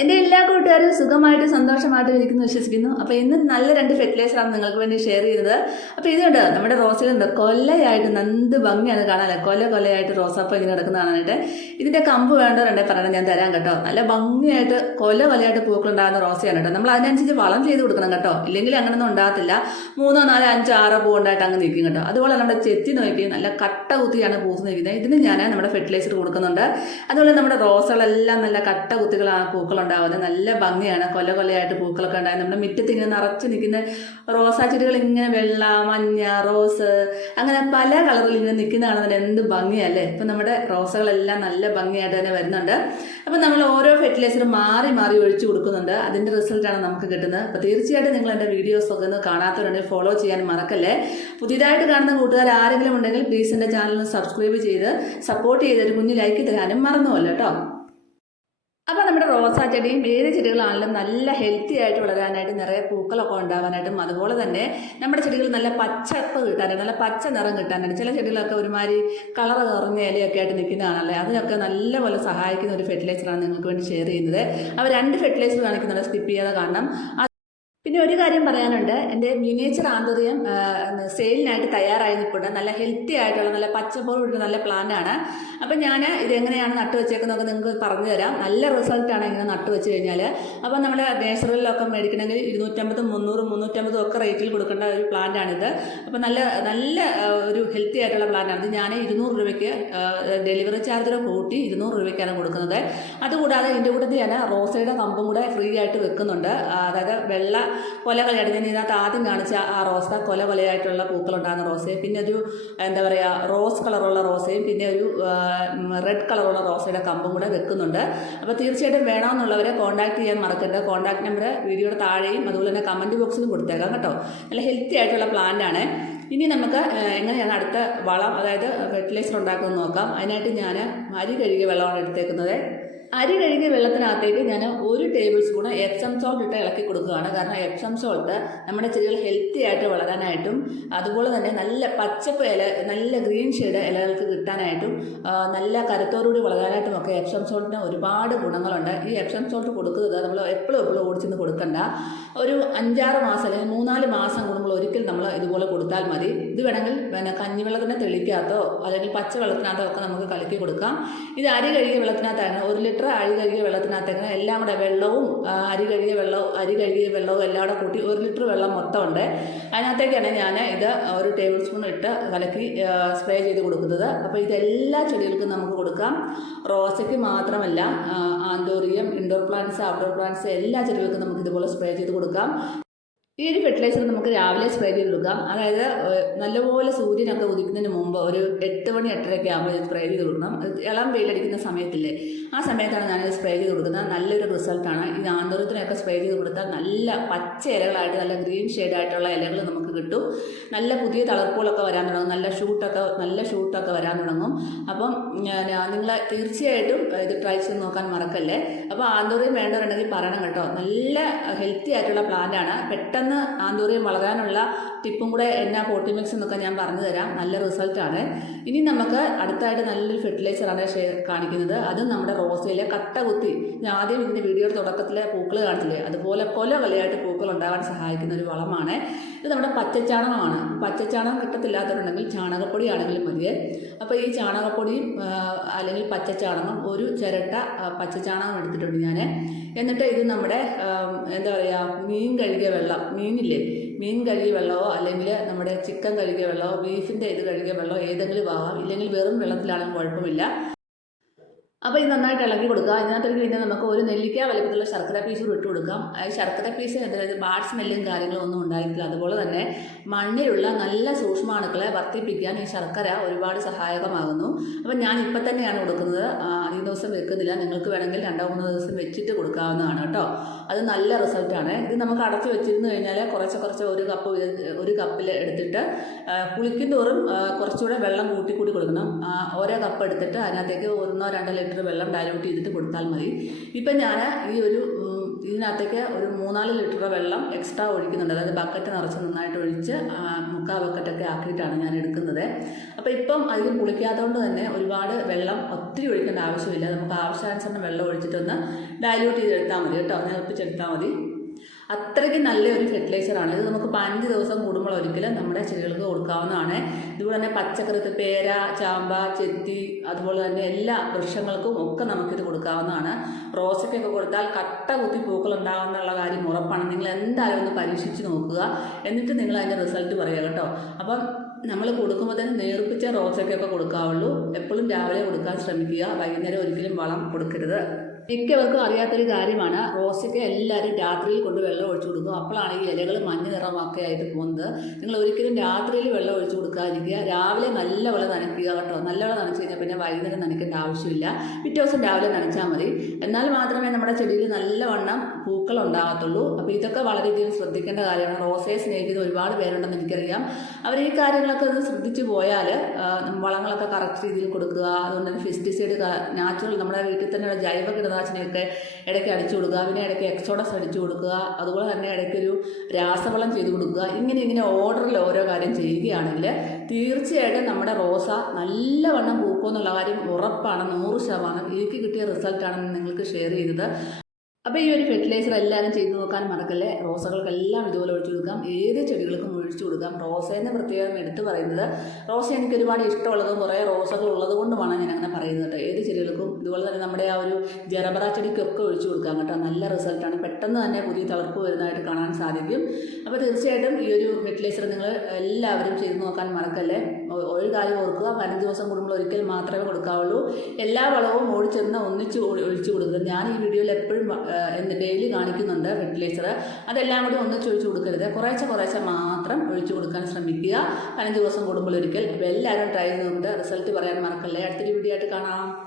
എൻ്റെ എല്ലാ കൂട്ടുകാരും സുഖമായിട്ട് സന്തോഷമായിട്ട് ഇരിക്കുന്നു വിശ്വസിക്കുന്നു. അപ്പോൾ ഇന്ന് നല്ല രണ്ട് ഫെർട്ടിലൈസറാണ് നിങ്ങൾക്ക് വേണ്ടി ഷെയർ ചെയ്യുന്നത്. അപ്പോൾ ഇതുണ്ട് നമ്മുടെ റോസിലുണ്ട് കൊല്ലയായിട്ട് നന്ത് ഭംഗിയാണ് കാണാനല്ലേ, കൊല്ലയായിട്ട് റോസാപ്പൂ ഇങ്ങനെ നടക്കുന്ന കാണാനായിട്ട്. ഇതിൻ്റെ കമ്പ് വേണ്ടവരുണ്ടെ പറയണം, ഞാൻ തരാം കേട്ടോ. നല്ല ഭംഗിയായിട്ട് കൊല്ലയായിട്ട് പൂക്കളുണ്ടാകുന്ന റോസയാണ് കേട്ടോ. നമ്മൾ അതിനനുസരിച്ച് വളം ചെയ്ത് കൊടുക്കണം കേട്ടോ, ഇല്ലെങ്കിൽ അങ്ങനെയൊന്നും ഉണ്ടാകത്തില്ല. 3, 4, 5, 6 പൂ ഉണ്ടായിട്ട് അങ്ങ് നിൽക്കും കേട്ടോ. അതുപോലെ നമ്മുടെ ചെത്തി നോക്കി നല്ല കട്ട കുത്തിയാണ് പൂത്ത് നിൽക്കുന്നത്. ഇതിന് ഞാൻ നമ്മുടെ ഫെർട്ടിലൈസർ കൊടുക്കുന്നുണ്ട്. അതുപോലെ നമ്മുടെ റോസുകളെല്ലാം നല്ല കട്ട കുത്തികളാണ് പൂക്കൾ ഉണ്ടാവുന്നത്. നല്ല ഭംഗിയാണ്, കൊല്ലയായിട്ട് പൂക്കളൊക്കെ ഉണ്ടായി. നമ്മുടെ മുറ്റത്ത് ഇങ്ങനെ നിറച്ച് നിൽക്കുന്ന റോസാ ചെടികൾ ഇങ്ങനെ വെള്ള, മഞ്ഞ, റോസ് അങ്ങനെ പല കളറിൽ ഇങ്ങനെ നിൽക്കുന്ന കാണുന്നത് എന്ത് ഭംഗിയല്ലേ. ഇപ്പം നമ്മുടെ റോസകളെല്ലാം നല്ല ഭംഗിയായിട്ട് തന്നെ വരുന്നുണ്ട്. അപ്പം നമ്മൾ ഓരോ ഫെർട്ടിലൈസറും മാറി മാറി ഒഴിച്ചു കൊടുക്കുന്നുണ്ട്. അതിൻ്റെ റിസൾട്ടാണ് നമുക്ക് കിട്ടുന്നത്. അപ്പോൾ തീർച്ചയായിട്ടും നിങ്ങൾ എൻ്റെ വീഡിയോസൊക്കെ ഒന്ന് കാണാത്തവരുണ്ടെങ്കിൽ ഫോളോ ചെയ്യാൻ മറക്കല്ലേ. പുതിയതായിട്ട് കാണുന്ന കൂട്ടുകാർ ആരെങ്കിലും ഉണ്ടെങ്കിൽ പ്ലീസ് എൻ്റെ ചാനൽ സബ്സ്ക്രൈബ് ചെയ്ത് സപ്പോർട്ട് ചെയ്തൊരു കുഞ്ഞ് ലൈക്ക് തരാനും മറന്നുമല്ലോ കേട്ടോ. അപ്പോൾ നമ്മുടെ റോസാ ചെടിയും ഏത് ചെടികളാണെങ്കിലും നല്ല ഹെൽത്തി ആയിട്ട് വളരാനായിട്ട്, നിറയെ പൂക്കളൊക്കെ ഉണ്ടാകാനായിട്ടും, അതുപോലെ തന്നെ നമ്മുടെ ചെടികൾ നല്ല പച്ചപ്പ് കിട്ടാനായിട്ട്, നല്ല പച്ച നിറം കിട്ടാനായിട്ട്, ചില ചെടികളൊക്കെ ഒരുമാതിരി കളർ നിറഞ്ഞ ഇലയൊക്കെ ആയിട്ട് നിൽക്കുന്നതാണല്ലേ, അതിനൊക്കെ നല്ലപോലെ സഹായിക്കുന്ന ഒരു ഫെർട്ടിലൈസറാണ് നിങ്ങൾക്ക് വേണ്ടി ഷെയർ ചെയ്യുന്നത്. അപ്പോൾ 2 ഫെർട്ടിലൈസർ കാണിക്കുന്നുണ്ട്, സ്കിപ്പ് ചെയ്യാതെ കാണണം. പിന്നെ ഒരു കാര്യം പറയാനുണ്ട്, എൻ്റെ മിനിയേച്ചർ ആന്തൂറിയം സെയിലിനായിട്ട് തയ്യാറായി നിൽപ്പുണ്ട്. നല്ല ഹെൽത്തി ആയിട്ടുള്ള നല്ല പച്ചപ്പോഴുള്ള നല്ല പ്ലാന്റാണ്. അപ്പം ഞാൻ ഇതെങ്ങനെയാണ് നട്ടു വെച്ചേക്കുന്നതൊക്കെ നിങ്ങൾക്ക് പറഞ്ഞു തരാം. നല്ല റിസൾട്ടാണ് ഇങ്ങനെ നട്ടു വെച്ച് കഴിഞ്ഞാൽ. അപ്പം നമ്മുടെ നേഴ്സറികളിലൊക്കെ മേടിക്കണമെങ്കിൽ 250, 300, 350 ഒക്കെ റേറ്റിൽ കൊടുക്കേണ്ട ഒരു പ്ലാന്റാണിത്. അപ്പം നല്ല ഒരു ഹെൽത്തി ആയിട്ടുള്ള പ്ലാന്റാണ് ഇത്. ഞാൻ 200 രൂപയ്ക്ക് ഡെലിവറി ചാർജ് കൂട്ടി 200 രൂപയ്ക്കാണ് കൊടുക്കുന്നത്. അതുകൂടാതെ ഇതിൻ്റെ കൂട്ടത്തിൽ ഞാൻ റോസയുടെ കമ്പും കൂടെ ഫ്രീ ആയിട്ട് വെക്കുന്നുണ്ട്. അതായത് വെള്ള കൊലയായിട്ട് ഞാൻ ഇതിനകത്ത് ആദ്യം കാണിച്ച ആ റോസ കൊലയായിട്ടുള്ള പൂക്കളുണ്ടാകുന്ന റോസയും, പിന്നെ ഒരു എന്താ പറയുക റോസ് കളറുള്ള റോസയും, പിന്നെ ഒരു റെഡ് കളറുള്ള റോസയുടെ കമ്പും കൂടെ വെക്കുന്നുണ്ട്. അപ്പോൾ തീർച്ചയായിട്ടും വേണമെന്നുള്ളവരെ കോൺടാക്ട് ചെയ്യാൻ മറക്കരുത്. കോൺടാക്ട് നമ്പർ വീഡിയോയുടെ താഴെയും അതുപോലെ തന്നെ കമൻറ്റ് ബോക്സിലും കൊടുത്തേക്കാം കേട്ടോ. നല്ല ഹെൽത്തി ആയിട്ടുള്ള പ്ലാന്റാണ്. ഇനി നമുക്ക് എങ്ങനെയാണ് അടുത്ത വളം, അതായത് ഫെർട്ടിലൈസർ ഉണ്ടാക്കുന്നത് നോക്കാം. അതിനായിട്ട് ഞാൻ അരി കഴുകിയ വെള്ളമാണ് എടുത്തേക്കുന്നത്. അരി കഴുകിയ വെള്ളത്തിനകത്തേക്ക് ഞാൻ 1 ടേബിൾ സ്പൂൺ എപ്സം സോൾട്ട് ഇട്ട് ഇളക്കി കൊടുക്കുകയാണ്. കാരണം എപ്സം സോൾട്ട് നമ്മുടെ ചെടികൾ ഹെൽത്തി ആയിട്ട് വളരാനായിട്ടും, അതുപോലെ തന്നെ നല്ല പച്ചപ്പ് ഇല, നല്ല ഗ്രീൻ ഷെയ്ഡ് ഇലകൾക്ക് കിട്ടാനായിട്ടും, നല്ല കരുത്തോടുകൂടി വളരാനായിട്ടും ഒക്കെ എപ്സം സോൾട്ടിന് ഒരുപാട് ഗുണങ്ങളുണ്ട്. ഈ എപ്സം സോൾട്ട് കൊടുക്കുന്നത് നമ്മൾ എപ്പോഴും ഓടിച്ചെന്ന് കൊടുക്കണ്ട. ഒരു 5-6 മാസം അല്ലെങ്കിൽ 3-4 മാസം കൂടുമ്പോൾ ഒരിക്കൽ നമ്മൾ ഇതുപോലെ കൊടുത്താൽ മതി. ഇത് വേണമെങ്കിൽ കഞ്ഞിവെള്ളത്തിൻ്റെ തെളിക്കകത്തോ അല്ലെങ്കിൽ പച്ചവെള്ളത്തിനകത്തോ ഒക്കെ നമുക്ക് കലക്കി കൊടുക്കാം. ഇത് അരി കഴുകിയ വെള്ളത്തിനകത്താണ്. 1 ലിറ്റർ അരി കഴുകിയ വെള്ളത്തിനകത്തേക്ക് എല്ലാം കൂടെ വെള്ളവും അരി കഴുകിയ വെള്ളവും എല്ലാം കൂടെ കൂട്ടി 1 ലിറ്റർ വെള്ളം മൊത്തം ഉണ്ട്. അതിനകത്തേക്കാണ് ഞാൻ ഇത് 1 ടേബിൾ സ്പൂൺ ഇട്ട് കലക്കി സ്പ്രേ ചെയ്ത് കൊടുക്കുന്നത്. അപ്പോൾ ഇതെല്ലാ ചെടികൾക്കും നമുക്ക് കൊടുക്കാം. റോസയ്ക്ക് മാത്രമല്ല, anthurium, indoor plants, outdoor plants എല്ലാ ചെടികൾക്കും നമുക്ക് ഇതുപോലെ സ്പ്രേ ചെയ്ത് കൊടുക്കാം. ഈ ഒരു ഫെർട്ടിലൈസർ നമുക്ക് രാവിലെ സ്പ്രേ ചെയ്ത് കൊടുക്കാം. അതായത് നല്ലപോലെ സൂര്യനൊക്കെ ഉദിക്കുന്നതിന് മുമ്പ് ഒരു 8 മണി 8:30 ആകുമ്പോൾ സ്പ്രേ ചെയ്ത് കൊടുക്കണം. ഇളം വെയിലടിക്കുന്ന സമയത്തില്ലേ, ആ സമയത്താണ് ഞാനിത് സ്പ്രേ ചെയ്ത് കൊടുക്കുന്നത്. നല്ലൊരു റിസൾട്ടാണ്. ഈ ആന്തോറിയത്തിനൊക്കെ സ്പ്രേ ചെയ്ത് കൊടുത്താൽ നല്ല പച്ച ഇലകളായിട്ട് നല്ല ഗ്രീൻ ഷെയ്ഡായിട്ടുള്ള ഇലകൾ നമുക്ക് കിട്ടും. നല്ല പുതിയ തളർപ്പുകളൊക്കെ വരാൻ തുടങ്ങും. നല്ല ഷൂട്ടൊക്കെ വരാൻ തുടങ്ങും. അപ്പം നിങ്ങൾ തീർച്ചയായിട്ടും ഇത് ട്രൈ ചെയ്ത് നോക്കാൻ മറക്കല്ലേ. അപ്പോൾ ആന്തോറിയം വേണ്ടവരുണ്ടെങ്കിൽ പറയണം കേട്ടോ. നല്ല ഹെൽത്തി ആയിട്ടുള്ള പ്ലാന്റാണ്. പെട്ടെന്ന് ആന്തോറിയം വളരാനുള്ള ടിപ്പും കൂടെ എന്നാ പോട്ടിമിക്സ് എന്നൊക്കെ ഞാൻ പറഞ്ഞു തരാം. നല്ല റിസൾട്ടാണ്. ഇനി നമുക്ക് അടുത്തായിട്ട് നല്ലൊരു ഫെർട്ടിലൈസറാണ് കാണിക്കുന്നത്. അതും നമ്മുടെ റോസയിലെ കട്ട കുത്തി, ഞാൻ ആദ്യം ഇതിൻ്റെ വീഡിയോയുടെ തുടക്കത്തിലെ പൂക്കൾ കാണിച്ചില്ലേ, അതുപോലെ കൊലയായിട്ട് പൂക്കൾ ഉണ്ടാകാൻ സഹായിക്കുന്ന ഒരു വളമാണ്. ഇത് നമ്മുടെ പച്ചച്ചാണകമാണ്. പച്ചച്ചാണകം കിട്ടത്തില്ലാത്തവരുണ്ടെങ്കിൽ ചാണകപ്പൊടി ആണെങ്കിലും മതിയേ. അപ്പോൾ ഈ ചാണകപ്പൊടിയും അല്ലെങ്കിൽ പച്ചച്ചാണകം 1 ചിരട്ട പച്ചച്ചാണകം എടുത്തിട്ടുണ്ട് ഞാൻ. എന്നിട്ട് ഇത് നമ്മുടെ എന്താ പറയുക മീൻ കഴുകിയ വെള്ളം, മീൻ കഴുകിയ വെള്ളമോ അല്ലെങ്കിൽ നമ്മുടെ ചിക്കൻ കഴുകിയ വെള്ളമോ ബീഫിൻ്റെ ഇത് കഴുകിയ വെള്ളമോ ഏതെങ്കിലും ആവാം. ഇല്ലെങ്കിൽ വെറും വെള്ളത്തിലാണെങ്കിൽ കുഴപ്പമില്ല. അപ്പോൾ ഇത് നന്നായിട്ട് ഇളക്കി കൊടുക്കുക. ഇതിനകത്തേക്ക് പിന്നെ നമുക്ക് 1 നെല്ലിക്ക വലുപ്പത്തിലുള്ള ശർക്കര പീസ് ഇട്ട് കൊടുക്കാം. ഈ ശർക്കര പീസ് അതായത് ബാഡ് സ്മെല്ലും കാര്യങ്ങളും ഒന്നും ഉണ്ടായിട്ടില്ല. അതുപോലെ തന്നെ മണ്ണിലുള്ള നല്ല സൂക്ഷ്മാണുക്കളെ വർദ്ധിപ്പിക്കാൻ ഈ ശർക്കര ഒരുപാട് സഹായകമാകുന്നു. അപ്പം ഞാൻ ഇപ്പം തന്നെയാണ് കൊടുക്കുന്നത്, അധികം ദിവസം വെക്കുന്നില്ല. നിങ്ങൾക്ക് വേണമെങ്കിൽ 2-3 ദിവസം വെച്ചിട്ട് കൊടുക്കാവുന്നതാണ് കേട്ടോ. അത് നല്ല റിസൾട്ടാണ്. ഇത് നമുക്ക് അടച്ചു വെച്ചിരുന്നു കഴിഞ്ഞാൽ കുറച്ച് 1 കപ്പിൽ എടുത്തിട്ട് കുളിക്കും തോറും കുറച്ചുകൂടെ വെള്ളം കൂട്ടി കൊടുക്കണം. ഓരോ കപ്പ് എടുത്തിട്ട് അതിനകത്തേക്ക് 1-2 ലിറ്റർ വെള്ളം ഡൈല്യൂട്ട് ചെയ്തിട്ട് കൊടുത്താൽ മതി. ഇപ്പം ഞാൻ ഈ ഒരു ഇതിനകത്തേക്ക് ഒരു 3-4 ലിറ്റർ വെള്ളം എക്സ്ട്രാ ഒഴിക്കുന്നുണ്ട്. അതായത് ബക്കറ്റ് നിറച്ച് നന്നായിട്ട് ഒഴിച്ച് 3/4 ബക്കറ്റൊക്കെ ആക്കിയിട്ടാണ് ഞാൻ എടുക്കുന്നത്. അപ്പോൾ ഇപ്പം അധികം കുളിക്കാത്തതുകൊണ്ട് തന്നെ ഒരുപാട് വെള്ളം ഒത്തിരി ഒഴിക്കേണ്ട ആവശ്യമില്ല. നമുക്ക് ആവശ്യാനുസരണം വെള്ളം ഒഴിച്ചിട്ടൊന്ന് ഡയല്യൂട്ട് ചെയ്തെടുത്താൽ മതി കേട്ടോ, നേർപ്പിച്ചെടുത്താൽ മതി. അത്രയ്ക്ക് നല്ലൊരു ഫെർട്ടിലൈസറാണ് ഇത്. നമുക്ക് 5 ദിവസം കൂടുമ്പോൾ ഒരിക്കലും നമ്മുടെ ചെടികൾക്ക് കൊടുക്കാവുന്നതാണ്. ഇതുപോലെ തന്നെ പച്ചക്കറി, പേര, ചാമ്പ, ചെത്തി, അതുപോലെ തന്നെ എല്ലാ വൃക്ഷങ്ങൾക്കും ഒക്കെ നമുക്കിത് കൊടുക്കാവുന്നതാണ്. റോസയ്ക്കൊക്കെ കൊടുത്താൽ കട്ട കുത്തി പൂക്കൾ ഉണ്ടാകുന്നുള്ള കാര്യം ഉറപ്പാണ്. നിങ്ങൾ എന്തായാലും ഒന്ന് പരീക്ഷിച്ച് നോക്കുക, എന്നിട്ട് നിങ്ങൾ അതിൻ്റെ റിസൾട്ട് പറയുക കേട്ടോ. അപ്പം നമ്മൾ കൊടുക്കുമ്പോൾ തന്നെ നേർപ്പിച്ച റോസയ്ക്കൊക്കെ കൊടുക്കാവുള്ളൂ. എപ്പോഴും രാവിലെ കൊടുക്കാൻ ശ്രമിക്കുക, വൈകുന്നേരം ഒരിക്കലും വളം കൊടുക്കരുത്. മിക്കവർക്കും അറിയാത്തൊരു കാര്യമാണ്, റോസയ്ക്ക് എല്ലാവരും രാത്രിയിൽ കൊണ്ട് വെള്ളം ഒഴിച്ചു കൊടുക്കും. അപ്പോഴാണ് ഈ ഇലകൾ മഞ്ഞ നിറമൊക്കെ ആയിട്ട് പോകുന്നത്. നിങ്ങൾ ഒരിക്കലും രാത്രിയിൽ വെള്ളം ഒഴിച്ചു കൊടുക്കാതിരിക്കുക. രാവിലെ നല്ലപോലെ നനയ്ക്കുക കേട്ടോ. നല്ലപോലെ നനച്ച് കഴിഞ്ഞാൽ പിന്നെ വൈകുന്നേരം നനയ്ക്കേണ്ട ആവശ്യമില്ല. പിറ്റേ ദിവസം രാവിലെ നനച്ചാൽ മതി. എന്നാൽ മാത്രമേ നമ്മുടെ ചെടിയിൽ നല്ലവണ്ണം പൂക്കൾ ഉണ്ടാകത്തുള്ളൂ. അപ്പോൾ ഇതൊക്കെ വളരെയധികം ശ്രദ്ധിക്കേണ്ട കാര്യമാണ്. റോസയെ സ്നേഹിക്കുന്ന ഒരുപാട് പേരുണ്ടെന്ന് എനിക്കറിയാം. അവർ ഈ കാര്യങ്ങളൊക്കെ ഒന്ന് ശ്രദ്ധിച്ചു പോയാൽ വളങ്ങളൊക്കെ കറക്റ്റ് രീതിയിൽ കൊടുക്കുക. അതുകൊണ്ട് തന്നെ പെസ്റ്റിസൈഡ് നാച്ചുറൽ നമ്മുടെ വീട്ടിൽ തന്നെയുള്ള ജൈവ കീടനാശിനിയൊക്കെ ഇടയ്ക്ക് അടിച്ചു കൊടുക്കുക. പിന്നെ ഇടയ്ക്ക് എക്സോഡസ് അടിച്ചു കൊടുക്കുക. അതുപോലെ തന്നെ ഇടയ്ക്കൊരു രാസവളം ചെയ്ത് കൊടുക്കുക. ഇങ്ങനെ ഓർഡറിൽ ഓരോ കാര്യം ചെയ്യുകയാണെങ്കിൽ തീർച്ചയായിട്ടും നമ്മുടെ റോസ നല്ലവണ്ണം പൂക്കുമെന്നുള്ള കാര്യം ഉറപ്പാണ്. 100% എനിക്ക് കിട്ടിയ റിസൾട്ടാണ് നിങ്ങൾക്ക് ഷെയർ ചെയ്തത്. അപ്പോൾ ഈ ഒരു ഫെർട്ടിലൈസർ എല്ലാവരും ചെയ്ത് നോക്കാൻ മറക്കല്ലേ. റോസകൾക്കെല്ലാം ഇതുപോലെ ഒഴിച്ചു കൊടുക്കാം, ഏത് ചെടികൾക്കും ഒഴിച്ചു കൊടുക്കാം. റോസേനെ പ്രത്യേകം എടുത്തു പറയുന്നത്, റോസ എനിക്ക് ഒരുപാട് ഇഷ്ടമുള്ളതും കുറേ റോസകൾ ഉള്ളത് കൊണ്ടുമാണ് ഞാൻ അങ്ങനെ പറയുന്നത് കേട്ടോ. ഏത് ചെടികൾക്കും ഇതുപോലെ തന്നെ നമ്മുടെ ആ ഒരു ജറബറ ചെടിക്കൊക്കെ ഒഴിച്ചു കൊടുക്കാം കേട്ടോ. നല്ല റിസൾട്ടാണ്. പെട്ടെന്ന് തന്നെ പുതിയ തളർപ്പ് വരുന്നതായിട്ട് കാണാൻ സാധിക്കും. അപ്പോൾ തീർച്ചയായിട്ടും ഈ ഒരു ഫെർട്ടിലൈസർ നിങ്ങൾ എല്ലാവരും ചെയ്ത് നോക്കാൻ മറക്കല്ലേ. ഒരു കാര്യം ഓർക്കുക, 15 ദിവസം കൂടുമ്പോൾ ഒരിക്കൽ മാത്രമേ കൊടുക്കാവുള്ളൂ. എല്ലാ വളവും ഓടിച്ചെന്ന് ഒന്നിച്ച് ഒഴിച്ചു കൊടുക്കുക. ഞാൻ ഈ വീഡിയോയിൽ എപ്പോഴും ഡെയിലി കാണിക്കുന്നുണ്ട് ഫെർട്ടിലൈസർ. അതെല്ലാം കൂടി ഒന്നിച്ച് ഒഴിച്ചു കൊടുക്കരുത്. കുറേശ്ശെ മാത്രം ഒഴിച്ചു കൊടുക്കാൻ ശ്രമിക്കുക, 15 ദിവസം കൂടുമ്പോൾ ഒരിക്കൽ. അപ്പോൾ എല്ലാവരും ട്രൈ ചെയ്തുകൊണ്ട് റിസൾട്ട് പറയാൻ മറക്കല്ലേ. അടുത്തൊരു വീഡിയോ ആയിട്ട് കാണാം.